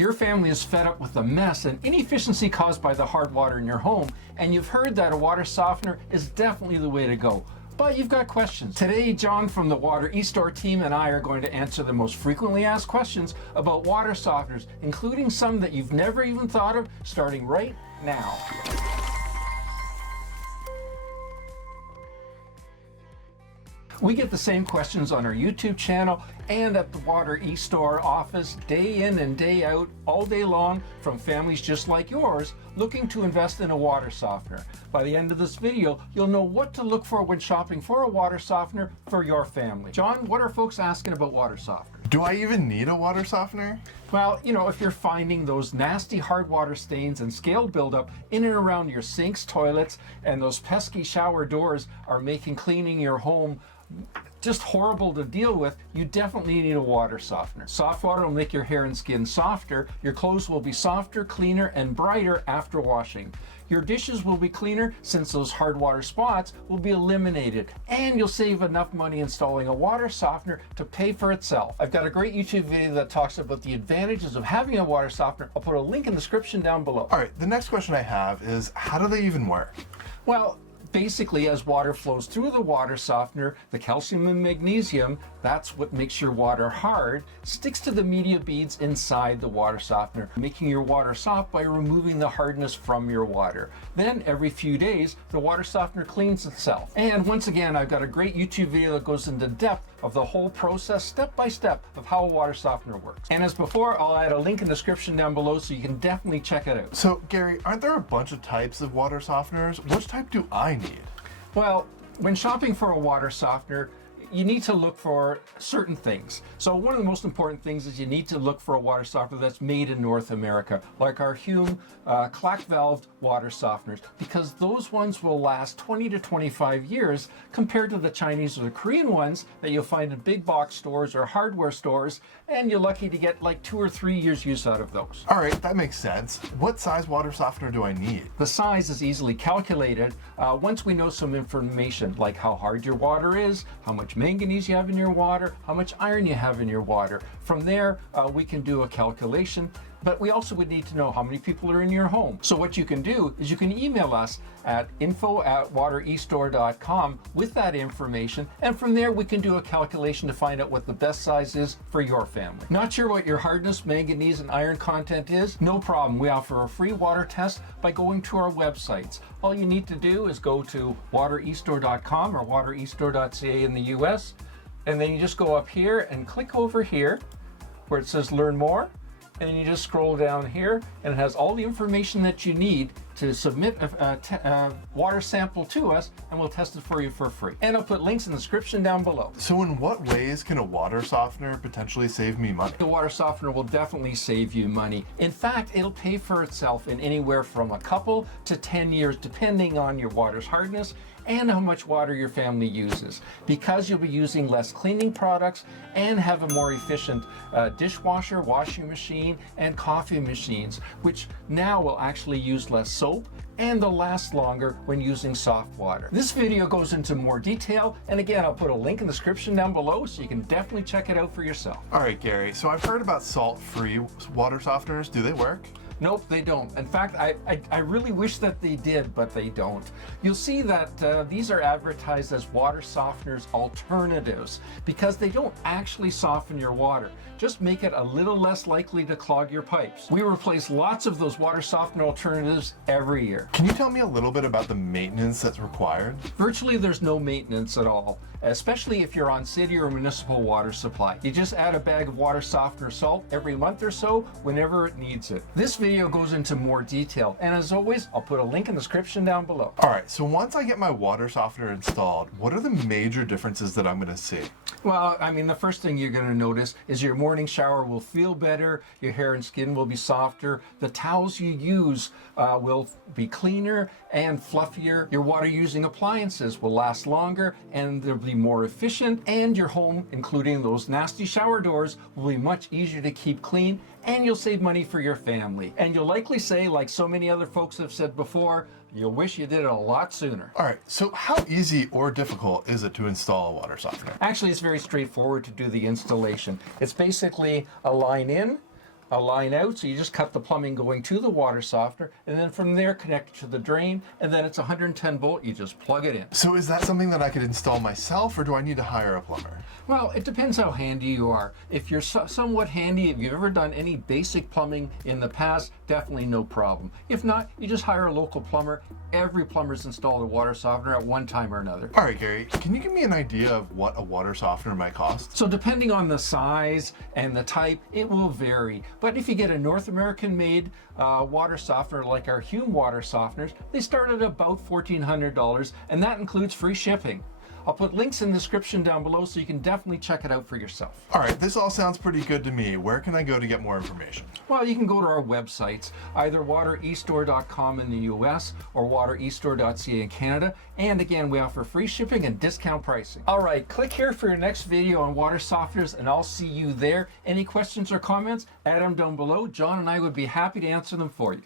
Your family is fed up with the mess and inefficiency caused by the hard water in your home, and you've heard that a water softener is definitely the way to go. But you've got questions. Today, John from the Water eStore team and I are going to answer the most frequently asked questions about water softeners, including some that you've never even thought of, starting right now. We get the same questions on our YouTube channel and at the Water eStore office day in and day out, all day long, from families just like yours looking to invest in a water softener. By the end of this video, you'll know what to look for when shopping for a water softener for your family. John, what are folks asking about water softeners? Do I even need a water softener? Well, you know, if you're finding those nasty hard water stains and scale buildup in and around your sinks, toilets, and those pesky shower doors are making cleaning your home just horrible to deal with, you definitely need a water softener. Soft water will make your hair and skin softer, your clothes will be softer, cleaner, and brighter after washing. Your dishes will be cleaner since those hard water spots will be eliminated, and you'll save enough money installing a water softener to pay for itself. I've got a great YouTube video that talks about the advantages of having a water softener. I'll put a link in the description down below. All right, the next question I have is, how do they even work? Well, basically, as water flows through the water softener, the calcium and magnesium, that's what makes your water hard, sticks to the media beads inside the water softener, making your water soft by removing the hardness from your water. Then every few days, the water softener cleans itself. And once again, I've got a great YouTube video that goes into depth of the whole process, step by step, of how a water softener works. And as before, I'll add a link in the description down below so you can definitely check it out. So, Gary, aren't there a bunch of types of water softeners? Which type do I need? Well, when shopping for a water softener, you need to look for certain things. So one of the most important things is you need to look for a water softener that's made in North America, like our Hume clack valved water softeners, because those ones will last 20 to 25 years compared to the Chinese or the Korean ones that you'll find in big box stores or hardware stores, and you're lucky to get like 2 or 3 years use out of those. All right, that makes sense. What size water softener do I need? The size is easily calculated once we know some information, like how hard your water is, how much manganese you have in your water, how much iron you have in your water. From there, we can do a calculation, but we also would need to know how many people are in your home. So what you can do is you can email us at info@waterestore.com with that information, and from there we can do a calculation to find out what the best size is for your family. Not sure what your hardness, manganese, and iron content is? No problem. We offer a free water test by going to our websites. All you need to do is go to waterestore.com or waterestore.ca in the US, and then you just go up here and click over here where it says learn more, and you just scroll down here and it has all the information that you need to submit a water sample to us, and we'll test it for you for free. And I'll put links in the description down below. So in what ways can a water softener potentially save me money? The water softener will definitely save you money. In fact, it'll pay for itself in anywhere from a couple to 10 years, depending on your water's hardness and how much water your family uses, because you'll be using less cleaning products and have a more efficient dishwasher, washing machine, and coffee machines, which now will actually use less soap and they'll last longer when using soft water. This video goes into more detail, and again, I'll put a link in the description down below so you can definitely check it out for yourself. All right, Gary, so I've heard about salt-free water softeners. Do they work? Nope, they don't. In fact, I really wish that they did, but they don't. You'll see that these are advertised as water softeners alternatives because they don't actually soften your water, just make it a little less likely to clog your pipes. We replace lots of those water softener alternatives every year. Can you tell me a little bit about the maintenance that's required? Virtually there's no maintenance at all, especially if you're on city or municipal water supply. You just add a bag of water softener salt every month or so whenever it needs it. This video goes into more detail, and as always, I'll put a link in the description down below. All right, so once I get my water softener installed, what are the major differences that I'm gonna see? Well, I mean, the first thing you're gonna notice is your morning shower will feel better, your hair and skin will be softer, the towels you use will be cleaner and fluffier, your water using appliances will last longer and they'll be more efficient, and your home, including those nasty shower doors, will be much easier to keep clean, and you'll save money for your family. And you'll likely say, like so many other folks have said before, you'll wish you did it a lot sooner. All right, so how easy or difficult is it to install a water softener? Actually, it's very straightforward to do the installation. It's basically a line in, a line out, so you just cut the plumbing going to the water softener, and then from there connect it to the drain, and then it's 110 volt, you just plug it in. So is that something that I could install myself, or do I need to hire a plumber? Well, it depends how handy you are. If you're somewhat handy, if you've ever done any basic plumbing in the past, definitely no problem. If not, you just hire a local plumber. Every plumber's installed a water softener at one time or another. All right, Gary, can you give me an idea of what a water softener might cost? So depending on the size and the type, it will vary. But if you get a North American made water softener like our Hume water softeners, they start at about $1,400, and that includes free shipping. I'll put links in the description down below so you can definitely check it out for yourself. All right, this all sounds pretty good to me. Where can I go to get more information? Well, you can go to our websites, either waterestore.com in the US or waterestore.ca in Canada. And again, we offer free shipping and discount pricing. All right, click here for your next video on water softeners, and I'll see you there. Any questions or comments, add them down below. John and I would be happy to answer them for you.